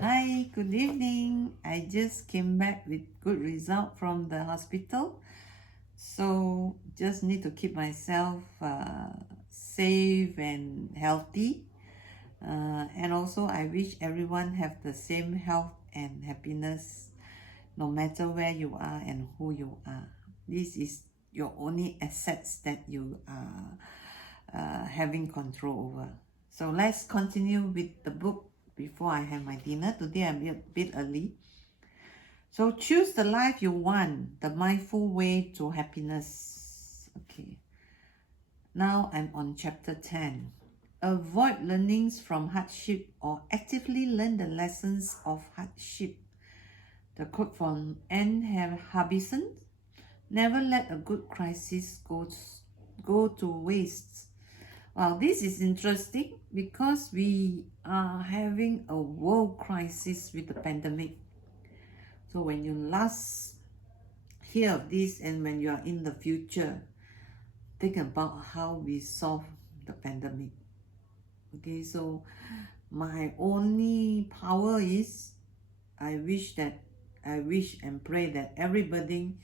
Hi, good evening. I just came back with good result from the hospital. So just need to keep myself safe and healthy. And also I wish everyone have the same health and happiness no matter where you are and who you are. This is your only assets that you are having control over. So let's continue with the book before I have my dinner. Today I'm a bit early. So choose the life you want, the mindful way to happiness. Okay. Now I'm on chapter 10. Avoid learnings from hardship or actively learn the lessons of hardship. The quote from Anne Harbison. Never let a good crisis go to waste. Wow, this is interesting because we are having a world crisis with the pandemic. So when you last hear of this and when you are in the future, think about how we solve the pandemic. Okay, so my only power is I wish and pray that everybody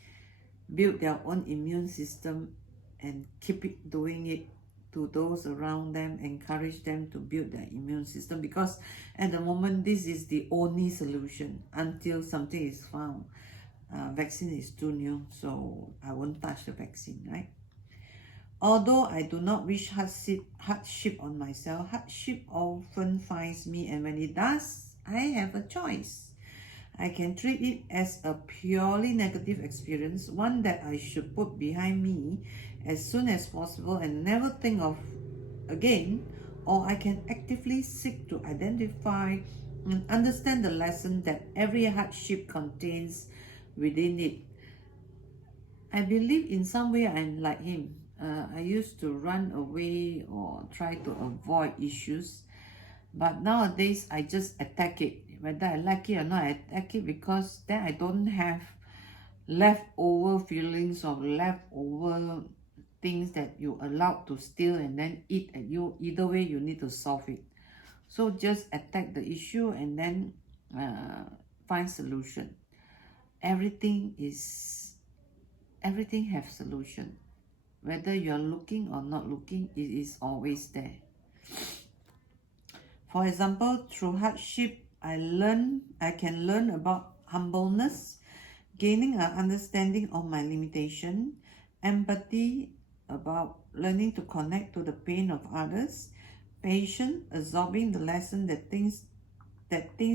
build their own immune system and keep it doing it to those around them, encourage them to build their immune system, because at the moment this is the only solution until something is found. Vaccine is too new, so I won't touch the vaccine, right? Although I do not wish hardship on myself, hardship often finds me, and when it does, I have a choice. I can treat it as a purely negative experience, one that I should put behind me as soon as possible and never think of again, or I can actively seek to identify and understand the lesson that every hardship contains within it. I believe in some way I'm like him. I used to run away or try to avoid issues, but nowadays I just attack it. Whether I like it or not, I attack it because then I don't have leftover feelings or leftover things that you allowed to steal and then eat at you. Either way, you need to solve it. So just attack the issue and then uh, find solution. Everything is everything have solution. Whether you're looking or not looking, it is always there. For example, through hardship, I can learn about humbleness, gaining an understanding of my limitation, empathy about learning to connect to the pain of others, patience, absorbing the lesson that things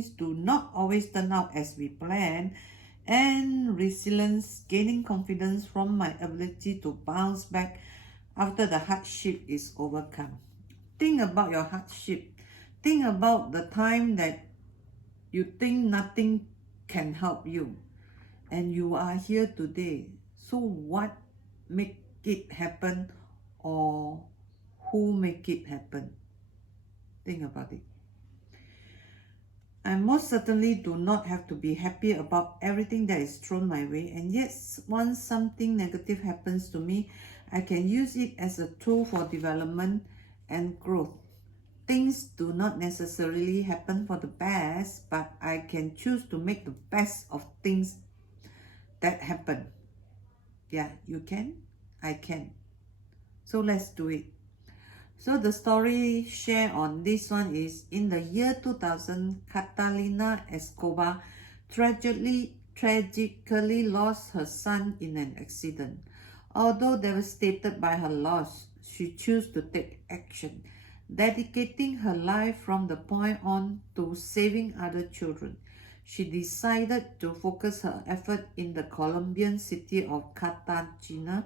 do not always turn out as we plan, and resilience, gaining confidence from my ability to bounce back after the hardship is overcome. Think about your hardship. Think about the time that you think nothing can help you and you are here today. So what make it happen, or who make it happen? Think about it. I most certainly do not have to be happy about everything that is thrown my way, and yet once something negative happens to me, I can use it as a tool for development and growth. Things do not necessarily happen for the best, but I can choose to make the best of things that happen. Yeah, you can, I can. So let's do it. So the story share on this one is in the year 2000, Catalina Escobar tragically lost her son in an accident. Although devastated by her loss, she chose to take action, dedicating her life from the point on to saving other children. She decided to focus her effort in the Colombian city of Cartagena,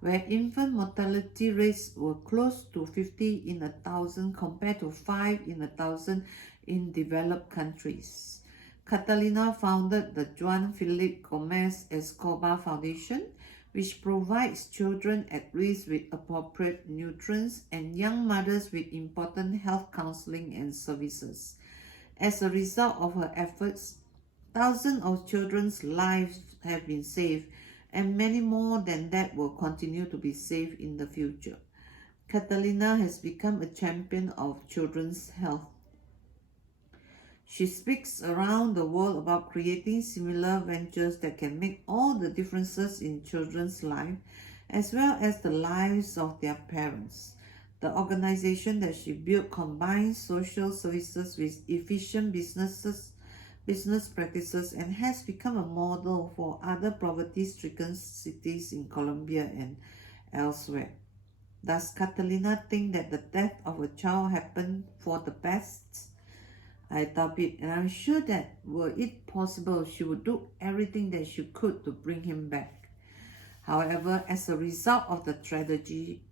where infant mortality rates were close to 50 in 1,000 compared to 5 in 1,000 in developed countries. Catalina founded the Juan Felipe Gomez Escobar Foundation, which provides children at risk with appropriate nutrients and young mothers with important health counseling and services. As a result of her efforts, thousands of children's lives have been saved, and many more than that will continue to be saved in the future. Catalina has become a champion of children's health. She speaks around the world about creating similar ventures that can make all the differences in children's life as well as the lives of their parents. The organization that she built combines social services with efficient business practices and has become a model for other poverty-stricken cities in Colombia and elsewhere. Does Catalina think that the death of a child happened for the best? I doubt it, and I'm sure that were it possible, she would do everything that she could to bring him back. However, as a result of the tragedy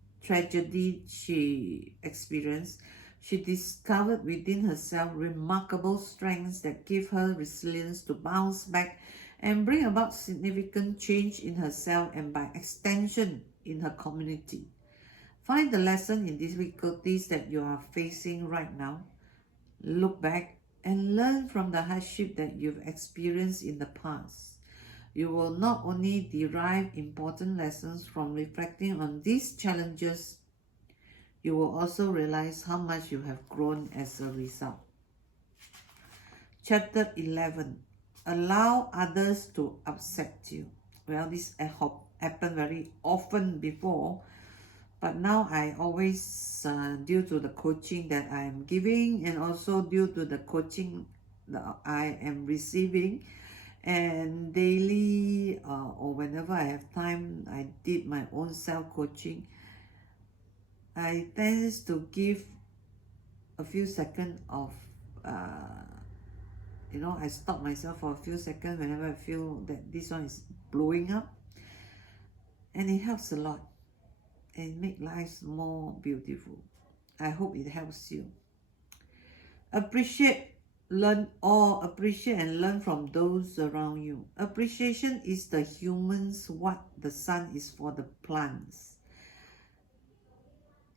she experienced, she discovered within herself remarkable strengths that give her resilience to bounce back and bring about significant change in herself and by extension in her community. Find the lesson in difficulties that you are facing right now. Look back and learn from the hardship that you've experienced in the past. You will not only derive important lessons from reflecting on these challenges, you will also realize how much you have grown as a result. Chapter 11. Allow others to upset you. Well, this happened very often before, but now I always, due to the coaching that I am giving and also due to the coaching that I am receiving, and daily or whenever I have time, I did my own self-coaching. I tend to give a few seconds of, I stop myself for a few seconds whenever I feel that this one is blowing up. And it helps a lot and make life more beautiful. I hope it helps you. Appreciate and learn from those around you. Appreciation is the humans what the sun is for the plants.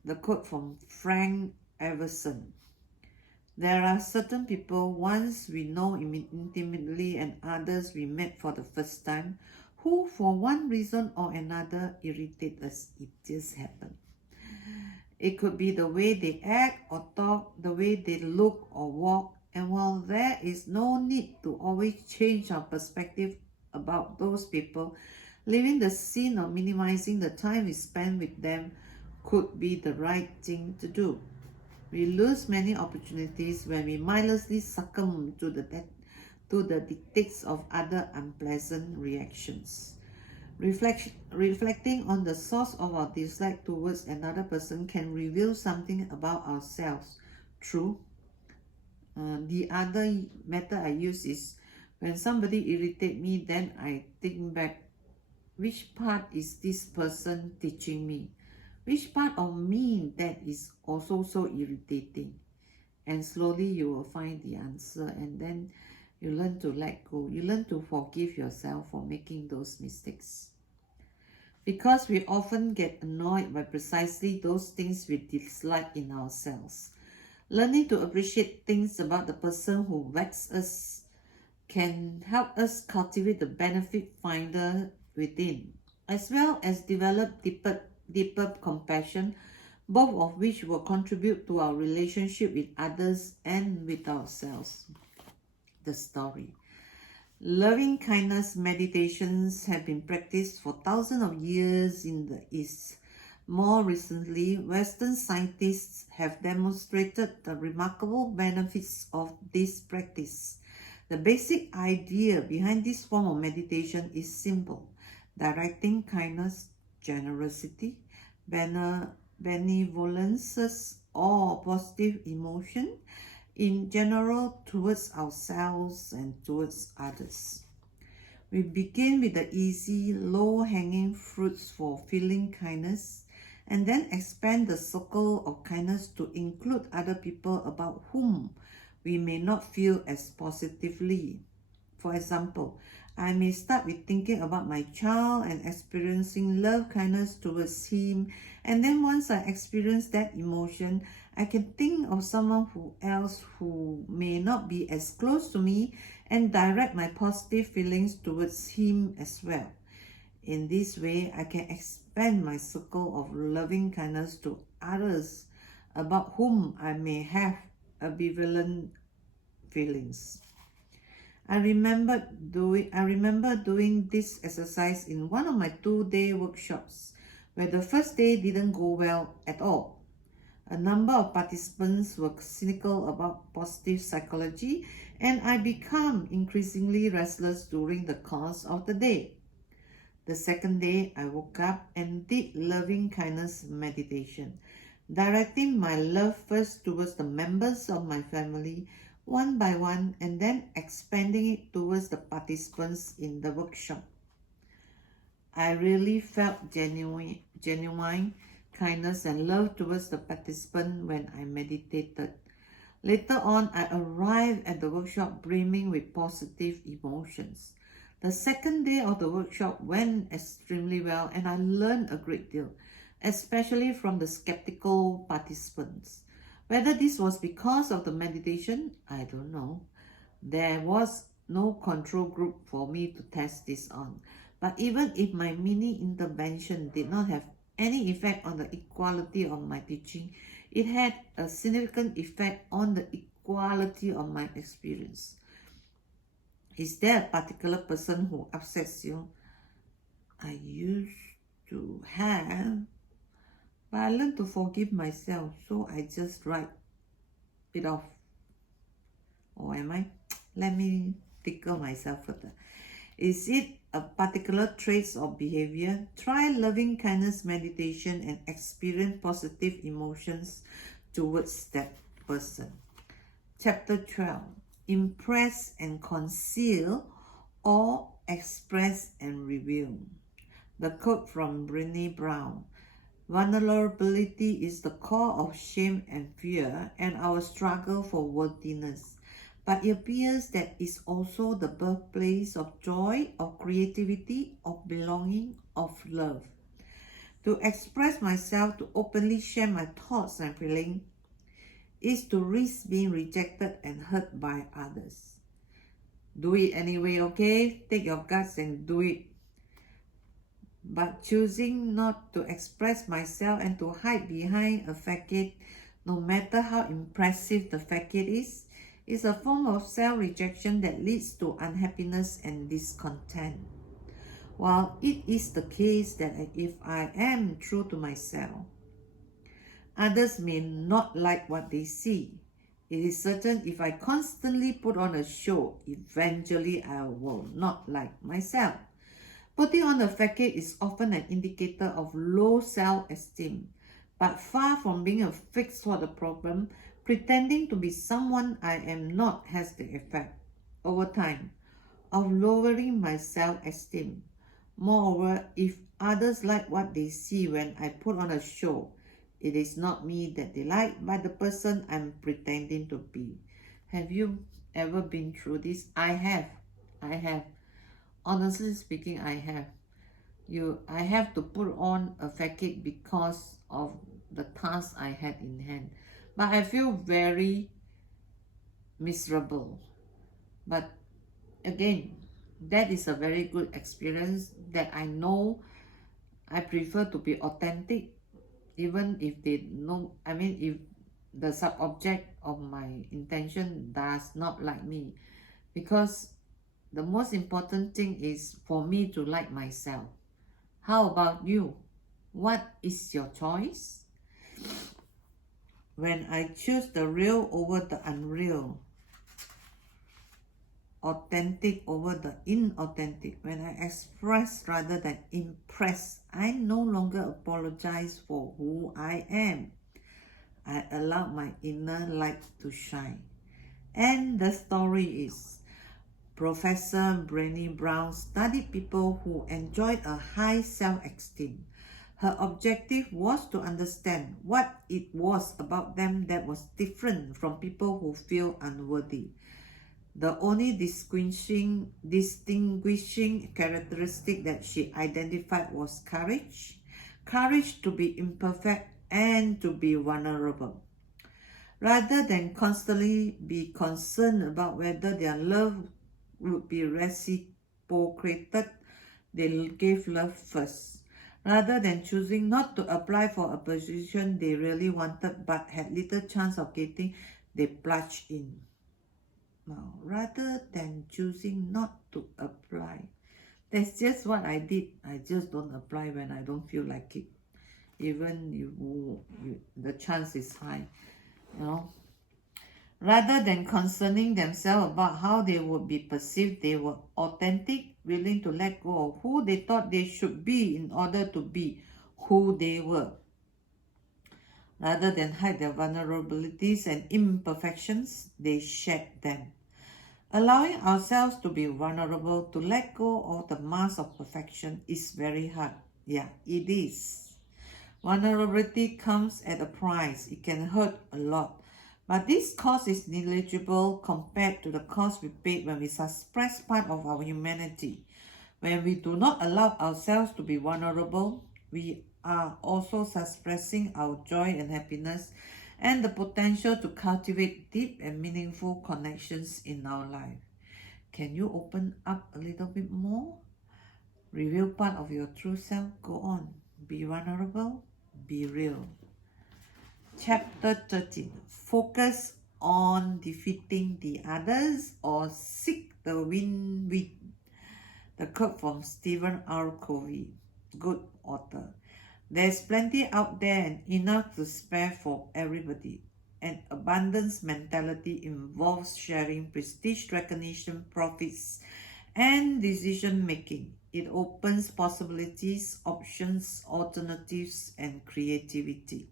The quote from Frank Everson. There are certain people once we know intimately and others we met for the first time who for one reason or another irritate us. It just happened. It could be the way they act or talk, the way they look or walk, and while there is no need to always change our perspective about those people, leaving the scene or minimizing the time we spend with them could be the right thing to do. We lose many opportunities when we mindlessly succumb to the dictates of other unpleasant reactions. Reflecting on the source of our dislike towards another person can reveal something about ourselves. True. The other method I use is when somebody irritates me, then I think back, which part is this person teaching me? Which part of me that is also so irritating? And slowly you will find the answer, and then you learn to let go. You learn to forgive yourself for making those mistakes. Because we often get annoyed by precisely those things we dislike in ourselves. Learning to appreciate things about the person who vexes us can help us cultivate the benefit finder within, as well as develop deeper compassion, both of which will contribute to our relationship with others and with ourselves. The story. Loving kindness meditations have been practiced for thousands of years in the East. More recently, Western scientists have demonstrated the remarkable benefits of this practice. The basic idea behind this form of meditation is simple: directing kindness, generosity, benevolence, or positive emotion in general towards ourselves and towards others. We begin with the easy, low-hanging fruits for feeling kindness, and then expand the circle of kindness to include other people about whom we may not feel as positively. For example, I may start with thinking about my child and experiencing love, kindness towards him, and then once I experience that emotion, I can think of someone else who may not be as close to me and direct my positive feelings towards him as well. In this way, I can expand my circle of loving kindness to others about whom I may have ambivalent feelings. I remember doing this exercise in one of my 2-day workshops where the first day didn't go well at all. A number of participants were cynical about positive psychology, and I became increasingly restless during the course of the day. The second day, I woke up and did loving kindness meditation, directing my love first towards the members of my family one by one and then expanding it towards the participants in the workshop. I really felt genuine kindness and love towards the participant when I meditated. Later on, I arrived at the workshop brimming with positive emotions. The second day of the workshop went extremely well and I learned a great deal, especially from the skeptical participants. Whether this was because of the meditation, I don't know. There was no control group for me to test this on. But even if my mini intervention did not have any effect on the equality of my teaching, it had a significant effect on the equality of my experience. Is there a particular person who upsets you? I used to have, but I learned to forgive myself, so I just write it off. Or am I? Let me tickle myself further. Is it a particular trait or behavior? Try loving kindness meditation and experience positive emotions towards that person. Chapter 12. Impress and conceal or express and reveal. The quote from Brené Brown. Vulnerability is the core of shame and fear and our struggle for worthiness. But it appears that it's also the birthplace of joy, of creativity, of belonging, of love. To express myself, to openly share my thoughts and feelings, is to risk being rejected and hurt by others. Do it anyway, okay? Take your guts and do it. But choosing not to express myself and to hide behind a facade, no matter how impressive the facade is a form of self-rejection that leads to unhappiness and discontent. While it is the case that if I am true to myself, others may not like what they see. It is certain if I constantly put on a show, eventually I will not like myself. Putting on a facade is often an indicator of low self-esteem, but far from being a fix for the problem, pretending to be someone I am not has the effect, over time, of lowering my self-esteem. Moreover, if others like what they see when I put on a show, it is not me that they like, but the person I'm pretending to be. Have you ever been through this? I have. Honestly speaking, I have. I have to put on a facade because of the task I had in hand. But I feel very miserable. But again, that is a very good experience that I know I prefer to be authentic, even if they know, if the subject of my intention does not like me. Because the most important thing is for me to like myself. How about you? What is your choice? When I choose the real over the unreal, authentic over the inauthentic, when I express rather than impress, I no longer apologize for who I am. I allow my inner light to shine. And the story is, Professor Brené Brown studied people who enjoyed a high self-esteem. Her objective was to understand what it was about them that was different from people who feel unworthy. The only distinguishing characteristic that she identified was courage. Courage to be imperfect and to be vulnerable. Rather than constantly be concerned about whether their love would be reciprocated, they gave love first. Rather than choosing not to apply for a position they really wanted but had little chance of getting, they plunged in. now, rather than choosing not to apply. That's just what I did. I just don't apply when I don't feel like it. Even the chance is high, you know. Rather than concerning themselves about how they would be perceived, they were authentic, willing to let go of who they thought they should be in order to be who they were. Rather than hide their vulnerabilities and imperfections, they shared them. Allowing ourselves to be vulnerable, to let go of the mask of perfection is very hard. Yeah, it is. Vulnerability comes at a price. It can hurt a lot. But this cost is negligible compared to the cost we paid when we suppress part of our humanity. When we do not allow ourselves to be vulnerable, we are also suppressing our joy and happiness and the potential to cultivate deep and meaningful connections in our life. Can you open up a little bit more? Reveal part of your true self. Go on. Be vulnerable. Be real. Chapter 13. Focus on defeating the others or seek the win-win. The quote from Stephen R. Covey, good author. There's plenty out there and enough to spare for everybody. An abundance mentality involves sharing prestige, recognition, profits, and decision making. It opens possibilities, options, alternatives, and creativity.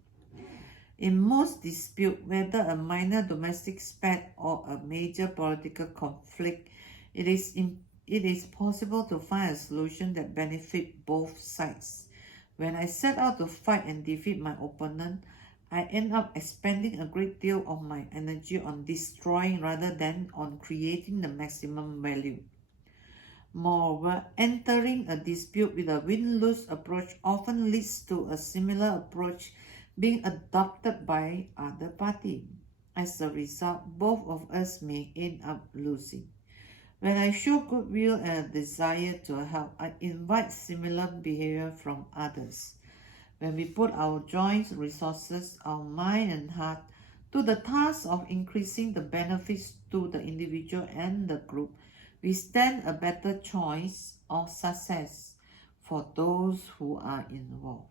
In most disputes, whether a minor domestic spat or a major political conflict, it is possible to find a solution that benefits both sides. When I set out to fight and defeat my opponent, I end up expending a great deal of my energy on destroying rather than on creating the maximum value. Moreover, entering a dispute with a win-lose approach often leads to a similar approach being adopted by other party. As a result, both of us may end up losing. When I show goodwill and a desire to help, I invite similar behavior from others. When we put our joint resources, our mind and heart, to the task of increasing the benefits to the individual and the group, we stand a better choice of success for those who are involved.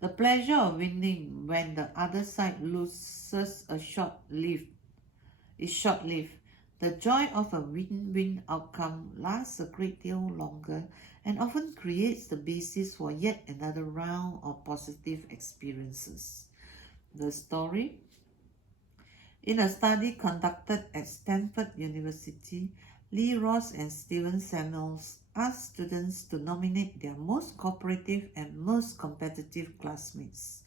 The pleasure of winning when the other side loses is short-lived. The joy of a win-win outcome lasts a great deal longer and often creates the basis for yet another round of positive experiences. The story: in a study conducted at Stanford University, Lee Ross and Stephen Samuels asked students to nominate their most cooperative and most competitive classmates.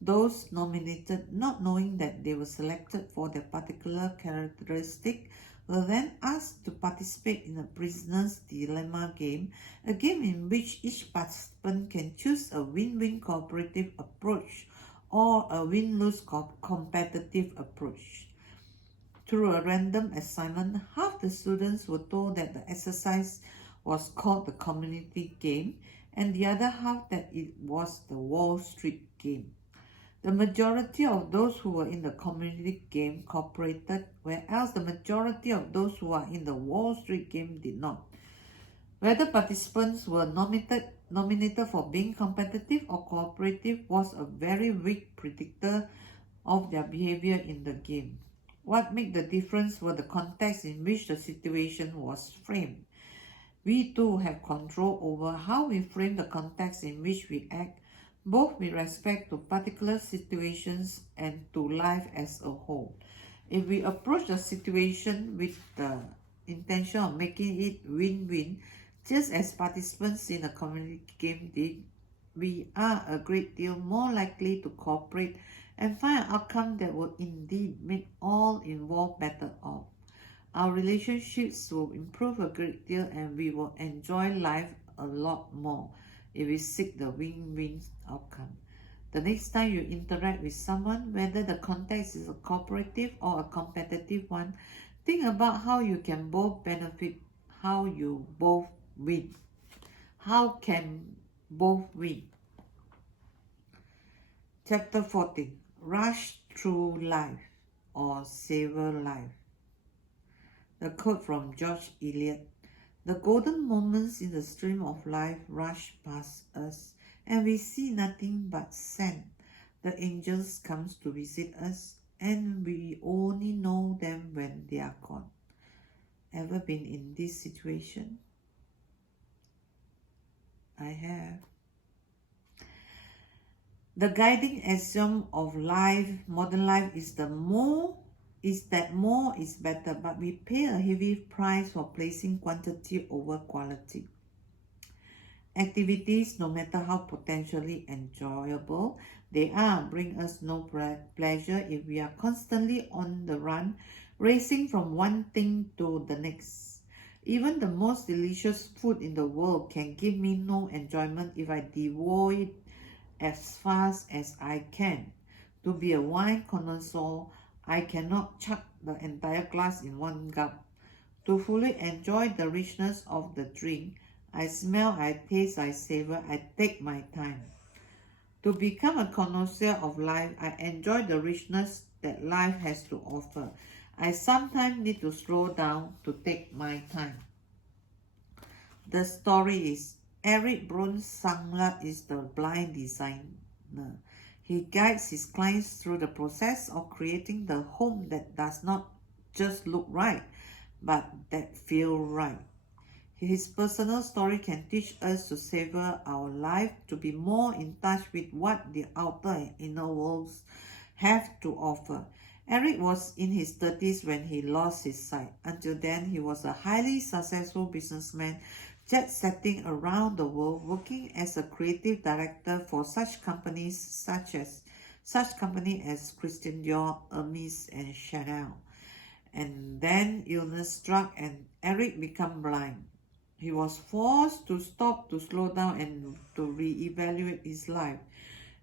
Those nominated, not knowing that they were selected for their particular characteristic, were then asked to participate in a prisoner's dilemma game, a game in which each participant can choose a win-win cooperative approach or a win-lose competitive approach. Through a random assignment, half the students were told that the exercise was called the community game and the other half that it was the Wall Street game. The majority of those who were in the community game cooperated, whereas the majority of those who are in the Wall Street game did not. Whether participants were nominated for being competitive or cooperative was a very weak predictor of their behavior in the game. What made the difference were the context in which the situation was framed. We too have control over how we frame the context in which we act, both with respect to particular situations and to life as a whole. If we approach the situation with the intention of making it win-win, just as participants in a community game did, we are a great deal more likely to cooperate and find an outcome that will indeed make all involved better off. Our relationships will improve a great deal and we will enjoy life a lot more if we seek the win-win outcome. The next time you interact with someone, whether the context is a cooperative or a competitive one, think about how you can both benefit, how you both win. How can both win? Chapter 14. Rush through life or savor life. The quote from George Eliot: "The golden moments in the stream of life rush past us, and we see nothing but sand. The angels comes to visit us, and we only know them when they are gone." Ever been in this situation? I have. The guiding axiom of life, modern life, is that more is better, but we pay a heavy price for placing quantity over quality. Activities, no matter how potentially enjoyable they are, bring us no pleasure if we are constantly on the run, racing from one thing to the next. Even the most delicious food in the world can give me no enjoyment if I devour it as fast as I can. To be a wine connoisseur, I cannot chug the entire glass in one gulp. To fully enjoy the richness of the drink, I smell, I taste, I savor, I take my time. To become a connoisseur of life, I enjoy the richness that life has to offer. I sometimes need to slow down to take my time. The story is Eric Sangla is the blind designer. He guides his clients through the process of creating the home that does not just look right, but that feel right. His personal story can teach us to savor our life, to be more in touch with what the outer and inner worlds have to offer. Eric was in his 30s when he lost his sight. Until then, he was a highly successful businessman, jet-setting around the world, working as a creative director for such companies as Christian Dior, Hermes, and Chanel. And then illness struck and Eric became blind. He was forced to stop, to slow down, and to reevaluate his life.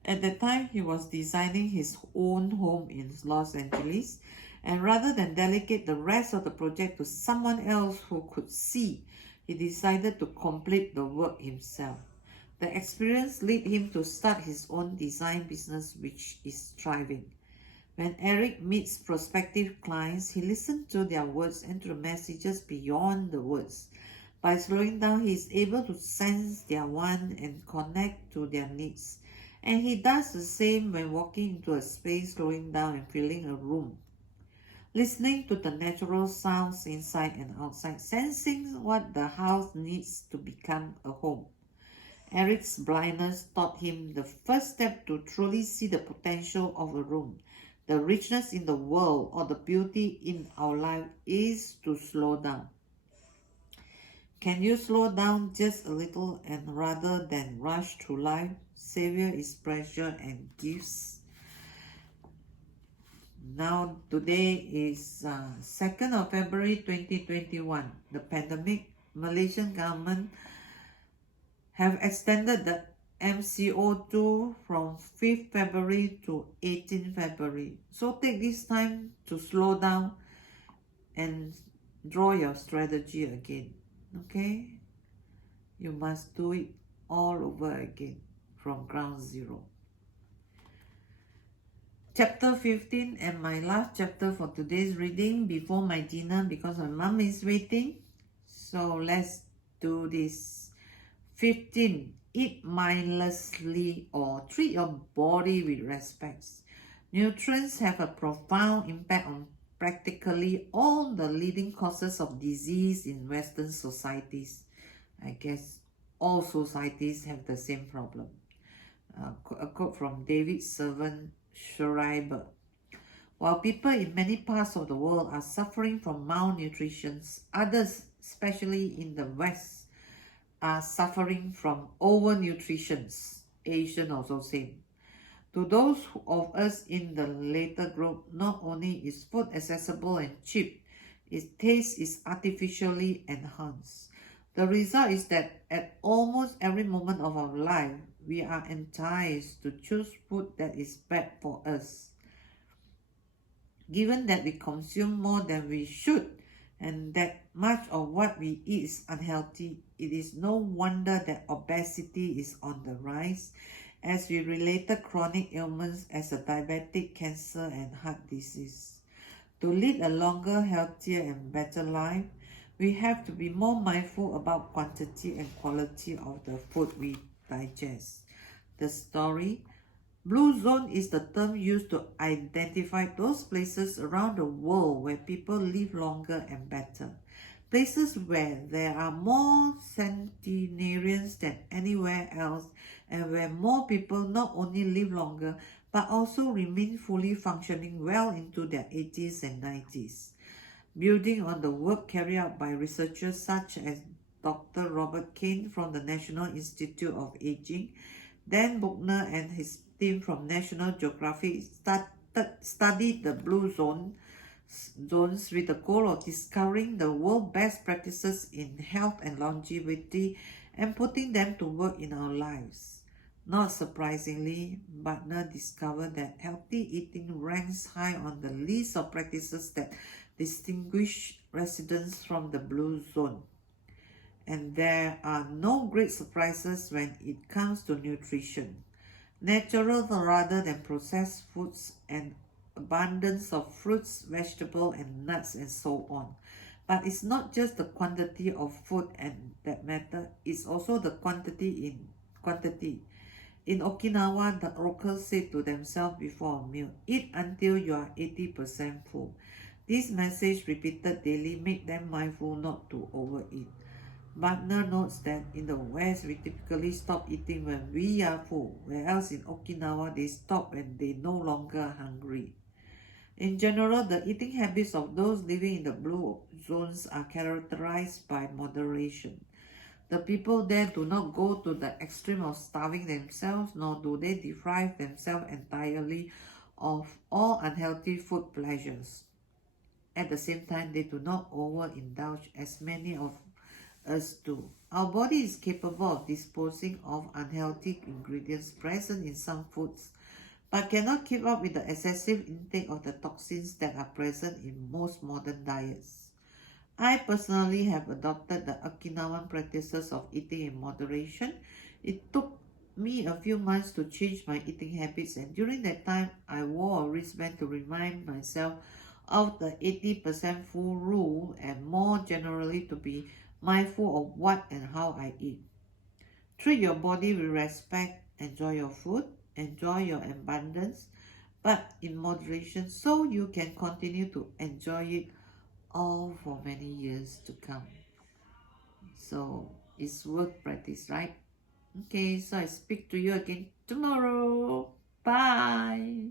At the time, he was designing his own home in Los Angeles, and rather than delegate the rest of the project to someone else who could see, he decided to complete the work himself. The experience led him to start his own design business, which is thriving. When Eric meets prospective clients, he listens to their words and to the messages beyond the words. By slowing down, he is able to sense their want and connect to their needs. And he does the same when walking into a space, slowing down and filling a room. Listening to the natural sounds inside and outside, sensing what the house needs to become a home. Eric's blindness taught him the first step to truly see the potential of a room. The richness in the world or the beauty in our life is to slow down. Can you slow down just a little and rather than rush through life? Savor is pleasure and gifts. Now today is 2nd of February 2021. The pandemic, Malaysian government have extended the MCO2 from 5th February to 18th February. So take this time to slow down and draw your strategy again. Okay? You must do it all over again from ground zero. Chapter 15 and my last chapter for today's reading before my dinner because my mom is waiting. So let's do this. 15. Eat mindlessly or treat your body with respect. Nutrients have a profound impact on practically all the leading causes of disease in Western societies. I guess all societies have the same problem. A quote from David Servan Schreiber. While people in many parts of the world are suffering from malnutrition, others, especially in the West, are suffering from overnutrition. Asian also same. To those of us in the latter group, not only is food accessible and cheap, its taste is artificially enhanced. The result is that at almost every moment of our life, we are enticed to choose food that is bad for us. Given that we consume more than we should and that much of what we eat is unhealthy, it is no wonder that obesity is on the rise, as we related chronic ailments as a diabetic, cancer, and heart disease. To lead a longer, healthier, and better life, we have to be more mindful about quantity and quality of the food we digest. The story: Blue zone is the term used to identify those places around the world where people live longer and better. Places where there are more centenarians than anywhere else, and where more people not only live longer but also remain fully functioning well into their 80s and 90s. Building on the work carried out by researchers such as Dr. Robert Kane from the National Institute of Aging, Dan Buckner and his team from National Geographic studied the blue zones with the goal of discovering the world best practices in health and longevity and putting them to work in our lives. Not surprisingly, Buckner discovered that healthy eating ranks high on the list of practices that distinguish residents from the blue zone. And there are no great surprises when it comes to nutrition. Natural rather than processed foods and abundance of fruits, vegetables and nuts and so on. But it's not just the quantity of food and that matter, it's also the quantity. In Okinawa, the locals say to themselves before a meal, eat until you are 80% full. This message repeated daily make them mindful not to overeat. Buckner notes that in the West, we typically stop eating when we are full, whereas in Okinawa, they stop when they no longer hungry. In general, the eating habits of those living in the blue zones are characterized by moderation. The people there do not go to the extreme of starving themselves, nor do they deprive themselves entirely of all unhealthy food pleasures. At the same time, they do not overindulge as many of us do. Our body is capable of disposing of unhealthy ingredients present in some foods, but cannot keep up with the excessive intake of the toxins that are present in most modern diets. I personally have adopted the Okinawan practices of eating in moderation. It took me a few months to change my eating habits, and during that time, I wore a wristband to remind myself of the 80% full rule and more generally to be mindful of what and how I eat. Treat your body with respect, enjoy your food, enjoy your abundance, but in moderation so you can continue to enjoy it all for many years to come. So it's worth practice, right? Okay, so I speak to you again tomorrow. Bye.